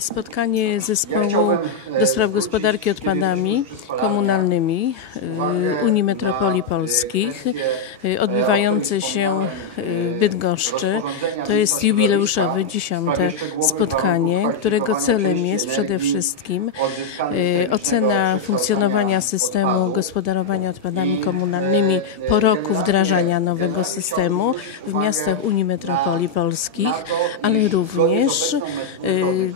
Spotkanie zespołu do spraw gospodarki odpadami komunalnymi y, Unii Metropolii Polskich y, odbywające się w Bydgoszczy. To jest jubileuszowe dziesiąte spotkanie, którego celem jest przede wszystkim ocena funkcjonowania systemu gospodarowania odpadami komunalnymi po roku wdrażania nowego systemu w miastach Unii Metropolii Polskich, ale również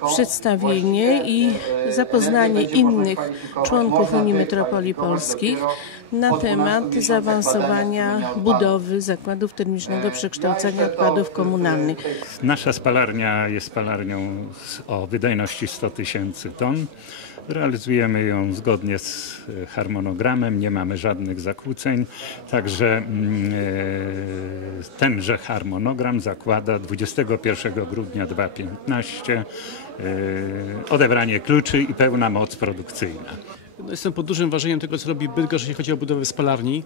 przedstawienie przedstawienie i zapoznanie innych członków Unii Metropolii Polskich na temat zaawansowania budowy zakładów termicznego przekształcenia odpadów komunalnych. Nasza spalarnia jest spalarnią o wydajności 100 tysięcy ton. Realizujemy ją zgodnie z e, harmonogramem, nie mamy żadnych zakłóceń, także mm, e, tenże harmonogram zakłada 21 grudnia 2015 e, odebranie kluczy i pełna moc produkcyjna. Jestem pod dużym wrażeniem tego, co robi Bydgoszcz, jeśli chodzi o budowę spalarni.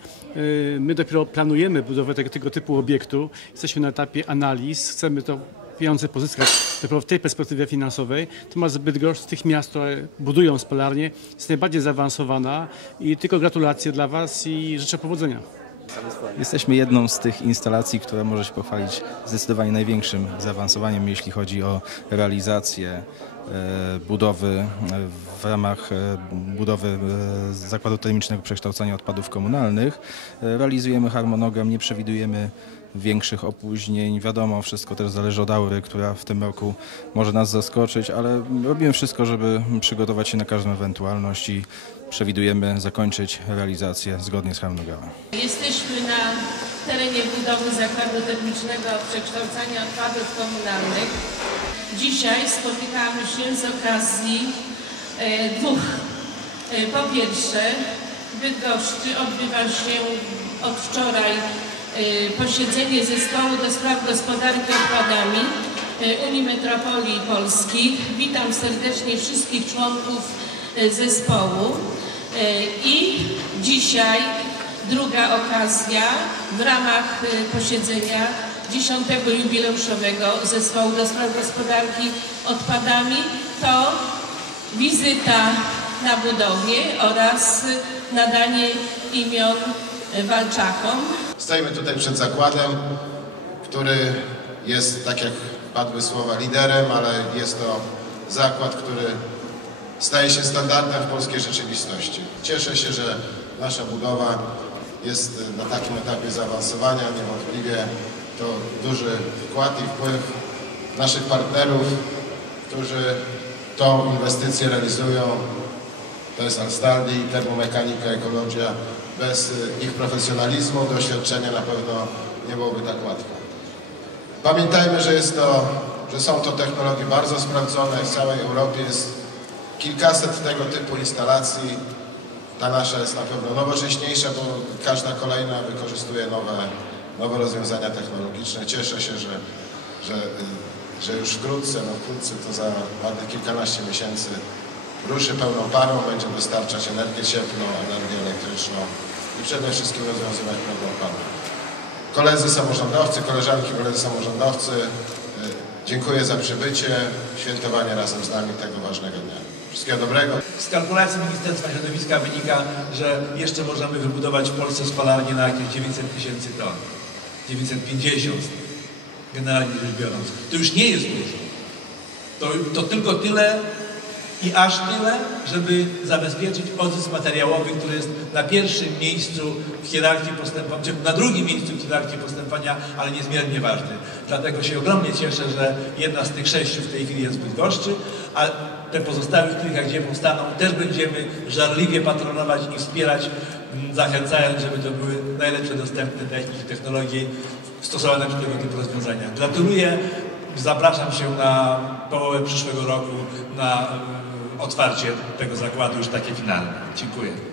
My dopiero planujemy budowę tego, tego typu obiektu. Jesteśmy na etapie analiz. Chcemy to pieniądze pozyskać dopiero w tej perspektywie finansowej. Natomiast Bydgoszcz z tych miast, które budują spalarnie jest najbardziej zaawansowana i tylko gratulacje dla Was i życzę powodzenia. Jesteśmy jedną z tych instalacji, która może się pochwalić zdecydowanie największym zaawansowaniem, jeśli chodzi o realizację e, budowy e, w ramach e, budowy zakładu termicznego przekształcania odpadów komunalnych. Realizujemy harmonogram, nie przewidujemy większych opóźnień. Wiadomo, wszystko też zależy od aury, która w tym roku może nas zaskoczyć, ale robimy wszystko, żeby przygotować się na każdą ewentualność i przewidujemy zakończyć realizację zgodnie z harmonogramem. Jesteśmy na terenie budowy zakładu termicznego przekształcania odpadów komunalnych. Dzisiaj spotykamy się z okazji e, dwóch. E, po pierwsze, Bydgoszczy odbywa się od wczoraj e, posiedzenie zespołu do spraw gospodarki odpadami e, Unii Metropolii Polskich. Witam serdecznie wszystkich członków e, zespołu. E, I dzisiaj druga okazja w ramach e, posiedzenia dziesiątego jubileuszowego Zespołu do Spraw Gospodarki Odpadami to wizyta na budowie oraz nadanie imion walczakom. Stoimy tutaj przed zakładem, który jest, tak jak padły słowa, liderem, ale jest to zakład, który staje się standardem w polskiej rzeczywistości. Cieszę się, że nasza budowa jest na takim etapie zaawansowania. Niewątpliwie to duży wkład i wpływ naszych partnerów, którzy tą inwestycję realizują. To jest Alstaldi, termomechanika, ekologia. Bez ich profesjonalizmu, doświadczenia na pewno nie byłoby tak łatwo. Pamiętajmy, że, jest to, że są to technologie bardzo sprawdzone w całej Europie. Jest kilkaset tego typu instalacji. Ta nasza jest na pewno nowocześniejsza, bo każda kolejna wykorzystuje nowe, nowe rozwiązania technologiczne. Cieszę się, że, że, że już wkrótce, no wkrótce to za ładnych kilkanaście miesięcy ruszy pełną parą, będzie dostarczać energię cieplną, energię elektryczną i przede wszystkim rozwiązywać problem panu. Koledzy samorządowcy, koleżanki, koledzy samorządowcy, y, dziękuję za przybycie, świętowanie razem z nami tego ważnego dnia. Wszystkiego dobrego. Z kalkulacji Ministerstwa Środowiska wynika, że jeszcze możemy wybudować w Polsce spalarnię na jakieś 900 tysięcy ton. 950 generalnie rzecz biorąc. To już nie jest dużo. To, to tylko tyle i aż tyle, żeby zabezpieczyć odzysk materiałowy, który jest na pierwszym miejscu w hierarchii postępowania, na drugim miejscu w hierarchii postępowania, ale niezmiernie ważny. Dlatego się ogromnie cieszę, że jedna z tych sześciu w tej chwili jest w Bydgoszczy, a te pozostałych kilka, gdzie powstaną, też będziemy żarliwie patronować i wspierać, mm, zachęcając, żeby to były najlepsze dostępne techniki, technologie stosowane przy tego typu rozwiązaniach. Gratuluję, zapraszam się na połowę przyszłego roku na mm, otwarcie tego zakładu już takie finalne. Dziękuję.